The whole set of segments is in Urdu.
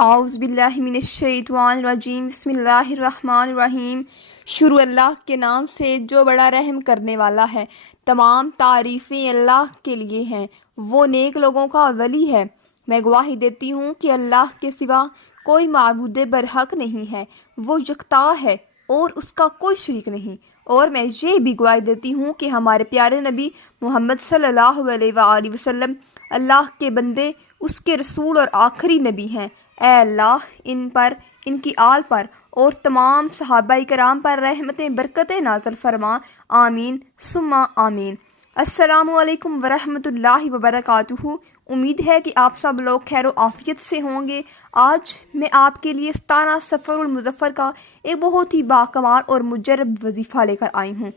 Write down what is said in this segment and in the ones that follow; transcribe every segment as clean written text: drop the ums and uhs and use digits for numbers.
اعوذ باللہ من الشیطان الرجیم بسم اللہ الرحمن الرحیم۔ شروع اللہ کے نام سے جو بڑا رحم کرنے والا ہے۔ تمام تعریفیں اللہ کے لیے ہیں، وہ نیک لوگوں کا ولی ہے۔ میں گواہی دیتی ہوں کہ اللہ کے سوا کوئی معبود برحق نہیں ہے، وہ یکتا ہے اور اس کا کوئی شریک نہیں۔ اور میں یہ بھی گواہی دیتی ہوں کہ ہمارے پیارے نبی محمد صلی اللہ علیہ وآلہ وسلم اللہ کے بندے، اس کے رسول اور آخری نبی ہیں۔ اے اللہ ان پر، ان کی آل پر اور تمام صحابہ کرام پر رحمتیں برکتیں نازل فرما، آمین ثم آمین۔ السلام علیکم ورحمۃ اللہ وبرکاتہ۔ امید ہے کہ آپ سب لوگ خیر و عافیت سے ہوں گے۔ آج میں آپ کے لیے 17 صفر المظفر کا ایک بہت ہی باکمال اور مجرب وظیفہ لے کر آئی ہوں۔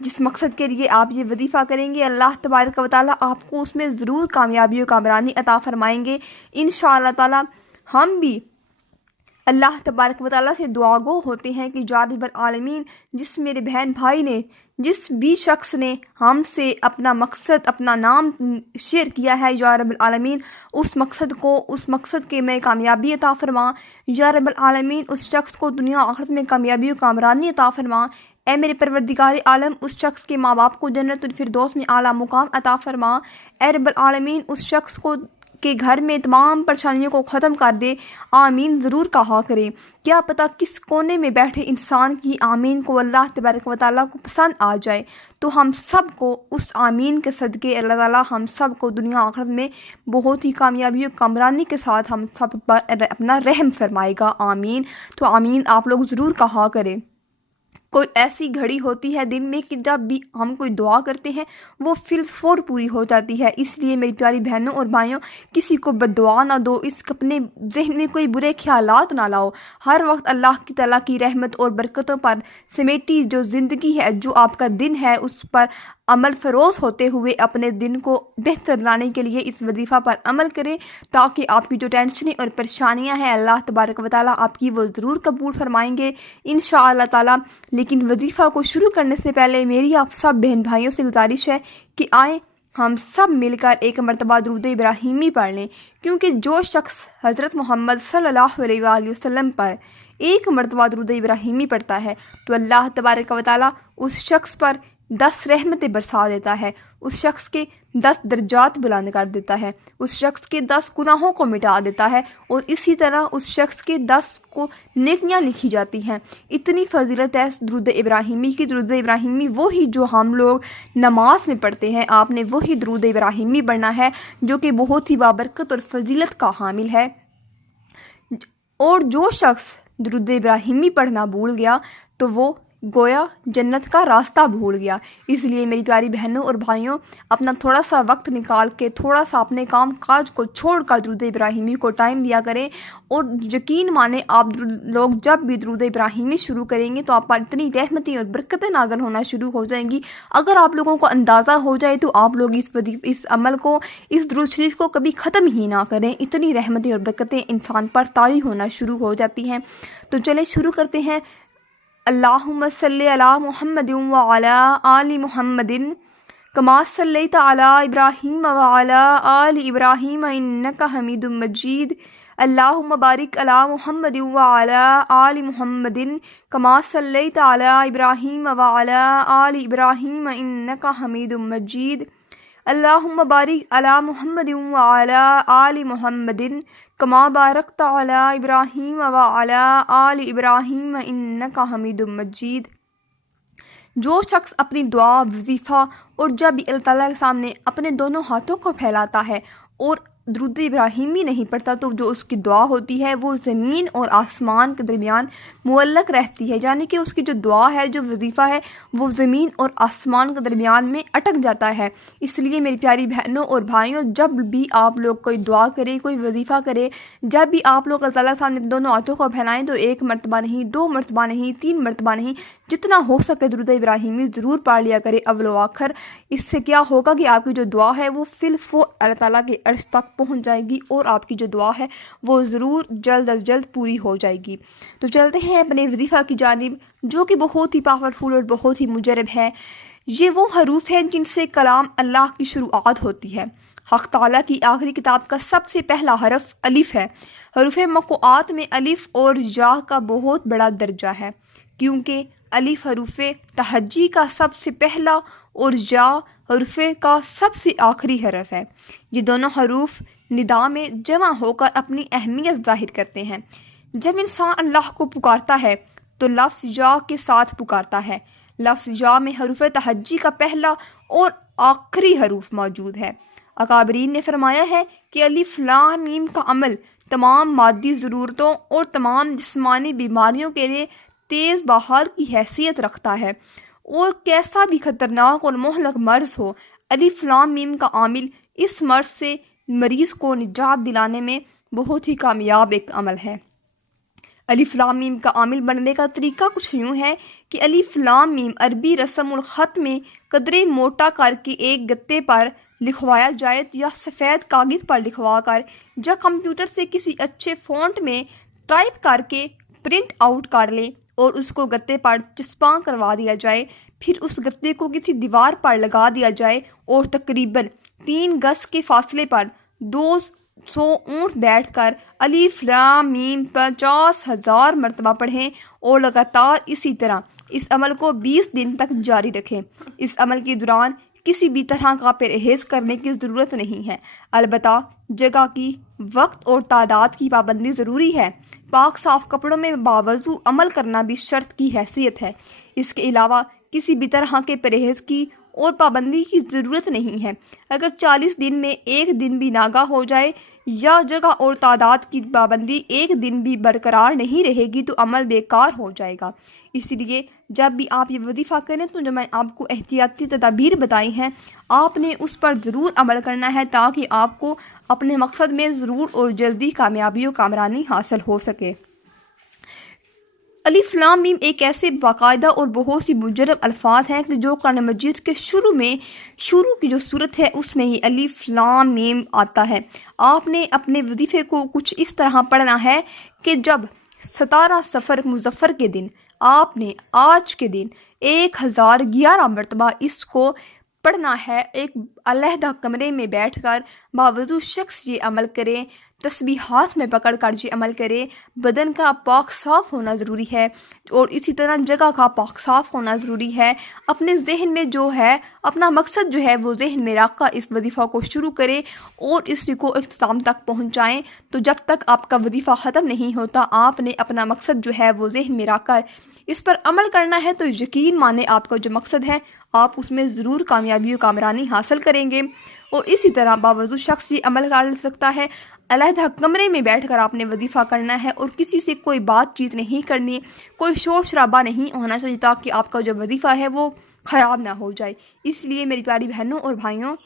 جس مقصد کے لیے آپ یہ وظیفہ کریں گے، اللہ تبارک و تعالیٰ آپ کو اس میں ضرور کامیابی و کامرانی عطا فرمائیں گے انشاءاللہ تعالیٰ۔ ہم بھی اللہ تبارک و تعالیٰ سے دعا گو ہوتے ہیں کہ یا رب العالمین، جس میرے بہن بھائی نے، جس بھی شخص نے ہم سے اپنا مقصد، اپنا نام شیئر کیا ہے، یا رب العالمین اس مقصد کے میں کامیابی عطا فرما۔ یا رب العالمین اس شخص کو دنیا آخرت میں کامیابی و کامرانی عطا فرما۔ اے میرے پروردگار عالم، اس شخص کے ماں باپ کو جنت الفردوس میں اعلیٰ مقام عطا فرما۔ اے رب العالمین اس شخص کو کے گھر میں تمام پریشانیوں کو ختم کر دے، آمین ضرور کہا کرے۔ کیا پتہ کس کونے میں بیٹھے انسان کی آمین کو اللہ تبارک و تعالیٰ کو پسند آ جائے، تو ہم سب کو اس آمین کے صدقے اللہ تعالیٰ ہم سب کو دنیا آخرت میں بہت ہی کامیابی و کامرانی کے ساتھ ہم سب پر اپنا رحم فرمائے گا، آمین۔ تو آمین آپ لوگ ضرور کہا کریں۔ کوئی ایسی گھڑی ہوتی ہے دن میں کہ جب بھی ہم کوئی دعا کرتے ہیں وہ فی الفور پوری ہو جاتی ہے۔ اس لیے میری پیاری بہنوں اور بھائیوں، کسی کو بد دعا نہ دو، اپنے ذہن میں کوئی برے خیالات نہ لاؤ۔ ہر وقت اللہ کی تعالیٰ کی رحمت اور برکتوں پر سمیٹی جو زندگی ہے، جو آپ کا دن ہے، اس پر عمل فروز ہوتے ہوئے اپنے دن کو بہتر بنانے کے لیے اس وظیفہ پر عمل کریں، تاکہ آپ کی جو ٹینشنیں اور پریشانیاں ہیں اللہ تبارک و تعالیٰ آپ کی وہ ضرور قبول فرمائیں گے انشاءاللہ تعالیٰ۔ لیکن وظیفہ کو شروع کرنے سے پہلے میری آپ سب بہن بھائیوں سے گزارش ہے کہ آئیں ہم سب مل کر ایک مرتبہ درود ابراہیمی پڑھ لیں، کیونکہ جو شخص حضرت محمد صلی اللہ علیہ وآلہ وسلم پر ایک مرتبہ درود ابراہیمی پڑھتا ہے تو اللہ تبارک و تعالیٰ اس شخص پر 10 رحمتیں برسا دیتا ہے، اس شخص کے 10 درجات بلند کر دیتا ہے، اس شخص کے 10 گناہوں کو مٹا دیتا ہے، اور اسی طرح اس شخص کے 10 کو نیکیاں لکھی جاتی ہیں۔ اتنی فضیلت ہے درود ابراہیمی کی۔ درود ابراہیمی وہی جو ہم لوگ نماز میں پڑھتے ہیں، آپ نے وہی درود ابراہیمی پڑھنا ہے جو کہ بہت ہی بابرکت اور فضیلت کا حامل ہے۔ اور جو شخص درود ابراہیمی پڑھنا بھول گیا تو وہ گویا جنت کا راستہ بھول گیا۔ اس لیے میری پیاری بہنوں اور بھائیوں، اپنا تھوڑا سا وقت نکال کے، تھوڑا سا اپنے کام کاج کو چھوڑ کر درود ابراہیمی کو ٹائم دیا کریں، اور یقین مانیں آپ لوگ جب بھی درود ابراہیمی شروع کریں گے تو آپ پر اتنی رحمتیں اور برکتیں نازل ہونا شروع ہو جائیں گی۔ اگر آپ لوگوں کو اندازہ ہو جائے تو آپ لوگ اس عمل کو، اس درود شریف کو کبھی ختم ہی نہ کریں، اتنی رحمتیں اور برکتیں انسان پر طاری ہونا شروع ہو جاتی ہیں۔ تو چلیں شروع کرتے ہیں۔ اللہم صلی علی محمد وعلی آل محمد کما صلیت علی ابراہیم وعلی آل ابراہیم انک حمید مجید۔ اللہم بارک علی محمد وعلی آل محمد کما صلیت علی ابراہیم وعلی آل ابراہیم انک حمید مجید۔ اللہم بارک علی محمد وعلی آل محمد کما بارکت علی ابراہیم وعلی آل ابراہیم انک حمید مجید۔ جو شخص اپنی دعا، وظیفہ اور جب بھی اللہ تعالیٰ کے سامنے اپنے دونوں ہاتھوں کو پھیلاتا ہے اور درود ابراہیمی نہیں پڑھتا، تو جو اس کی دعا ہوتی ہے وہ زمین اور آسمان کے درمیان معلق رہتی ہے، یعنی کہ اس کی جو دعا ہے، جو وظیفہ ہے، وہ زمین اور آسمان کے درمیان میں اٹک جاتا ہے۔ اس لیے میری پیاری بہنوں اور بھائیوں، جب بھی آپ لوگ کوئی دعا کرے، کوئی وظیفہ کرے، جب بھی آپ لوگ اللہ تعالیٰ کے سامنے دونوں ہاتھوں کو پھیلائیں تو 1 مرتبہ نہیں، 2 مرتبہ نہیں، 3 مرتبہ نہیں، جتنا ہو سکے درود ابراہیمی ضرور پڑھ لیا کرے اول و آخر۔ اس سے کیا ہوگا کہ آپ کی جو دعا ہے وہ فی الفور اللہ تعالیٰ کے عرش تک پہنچ جائے گی، اور آپ کی جو دعا ہے وہ ضرور جلد از جلد پوری ہو جائے گی۔ تو چلتے ہیں اپنے وظیفہ کی جانب، جو کہ بہت ہی پاورفل اور بہت ہی مجرب ہے۔ یہ وہ حروف ہیں جن سے کلام اللہ کی شروعات ہوتی ہے۔ حق تعالیٰ کی آخری کتاب کا سب سے پہلا حرف الف ہے۔ حروف مقطوعات میں الف اور یا کا بہت بڑا درجہ ہے، کیونکہ الف حروف تہجی کا سب سے پہلا اور یا حروف کا سب سے آخری حرف ہے۔ یہ دونوں حروف ندا میں جمع ہو کر اپنی اہمیت ظاہر کرتے ہیں۔ جب انسان اللہ کو پکارتا ہے تو لفظ یا کے ساتھ پکارتا ہے۔ لفظ یا میں حروف تہجی کا پہلا اور آخری حروف موجود ہے۔ اکابرین نے فرمایا ہے کہ الف لام میم کا عمل تمام مادی ضرورتوں اور تمام جسمانی بیماریوں کے لیے تیز بہار کی حیثیت رکھتا ہے، اور کیسا بھی خطرناک اور مہلک مرض ہو، الف لام میم کا عامل اس مرض سے مریض کو نجات دلانے میں بہت ہی کامیاب ایک عمل ہے۔ الف لام میم کا عامل بننے کا طریقہ کچھ یوں ہے کہ الف لام میم عربی رسم الخط میں قدرے موٹا کر کے ایک گتے پر لکھوایا جائے یا سفید کاغذ پر لکھوا کر یا کمپیوٹر سے کسی اچھے فونٹ میں ٹائپ کر کے پرنٹ آؤٹ کر لے اور اس کو گتے پر چسپاں کروا دیا جائے، پھر اس گتے کو کسی دیوار پر لگا دیا جائے اور تقریباً 3 گز کے فاصلے پر 200 اونٹ بیٹھ کر الف لام میم 50,000 مرتبہ پڑھیں اور لگاتار اسی طرح اس عمل کو 20 دن تک جاری رکھیں۔ اس عمل کے دوران کسی بھی طرح کا پرہیز کرنے کی ضرورت نہیں ہے، البتہ جگہ کی، وقت اور تعداد کی پابندی ضروری ہے۔ پاک صاف کپڑوں میں باوضو عمل کرنا بھی شرط کی حیثیت ہے۔ اس کے علاوہ کسی بھی طرح کے پرہیز کی اور پابندی کی ضرورت نہیں ہے۔ اگر 40 دن میں ایک دن بھی ناگا ہو جائے یا جگہ اور تعداد کی پابندی ایک دن بھی برقرار نہیں رہے گی تو عمل بیکار ہو جائے گا۔ اس لیے جب بھی آپ یہ وظیفہ کریں تو جو میں آپ کو احتیاطی تدابیر بتائی ہیں آپ نے اس پر ضرور عمل کرنا ہے، تاکہ آپ کو اپنے مقصد میں ضرور اور جلدی کامیابی و کامرانی حاصل ہو سکے۔ الف لام میم ایک ایسے باقاعدہ اور بہت سی مجرب الفاظ ہیں کہ جو قرآن مجید کے شروع کی جو صورت ہے اس میں یہ الف لام میم آتا ہے۔ آپ نے اپنے وظیفے کو کچھ اس طرح پڑھنا ہے کہ جب 17 صفر مظفر کے دن آپ نے آج کے دن 1011 مرتبہ اس کو پڑھنا ہے، ایک علیحدہ کمرے میں بیٹھ کر باوضو شخص یہ عمل کریں، تسبیح ہاتھ میں پکڑ کر یہ عمل کرے، بدن کا پاک صاف ہونا ضروری ہے اور اسی طرح جگہ کا پاک صاف ہونا ضروری ہے۔ اپنے ذہن میں جو ہے اپنا مقصد جو ہے وہ ذہن میں رکھ کر اس وظیفہ کو شروع کریں اور اس کو اختتام تک پہنچائیں۔ تو جب تک آپ کا وظیفہ ختم نہیں ہوتا آپ نے اپنا مقصد جو ہے وہ ذہن میں رکھ کر اس پر عمل کرنا ہے، تو یقین مانے آپ کا جو مقصد ہے آپ اس میں ضرور کامیابی و کامرانی حاصل کریں گے۔ اور اسی طرح باوضو شخص یہ عمل کر سکتا ہے، علیحدہ کمرے میں بیٹھ کر آپ نے وظیفہ کرنا ہے اور کسی سے کوئی بات چیت نہیں کرنی، کوئی شور شرابہ نہیں ہونا چاہیے تاکہ آپ کا جو وظیفہ ہے وہ خراب نہ ہو جائے۔ اس لیے میری پیاری بہنوں اور بھائیوں،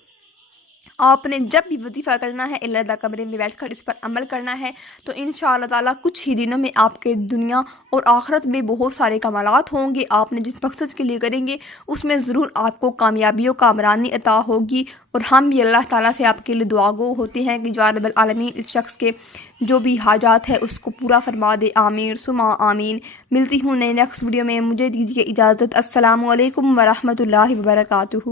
آپ نے جب بھی وظیفہ کرنا ہے علیحدہ کمرے میں بیٹھ کر اس پر عمل کرنا ہے، تو انشاءاللہ تعالیٰ کچھ ہی دنوں میں آپ کے دنیا اور آخرت میں بہت سارے کمالات ہوں گے۔ آپ نے جس مقصد کے لیے کریں گے اس میں ضرور آپ کو کامیابی و کامرانی عطا ہوگی، اور ہم بھی اللہ تعالیٰ سے آپ کے لیے دعا گو ہوتے ہیں کہ یا رب العالمین اس شخص کے جو بھی حاجات ہے اس کو پورا فرما دے، آمین ثم آمین۔ ملتی ہوں نئے نیکسٹ ویڈیو میں، مجھے دیجیے اجازت۔ السلام علیکم ورحمۃ اللہ وبرکاتہ۔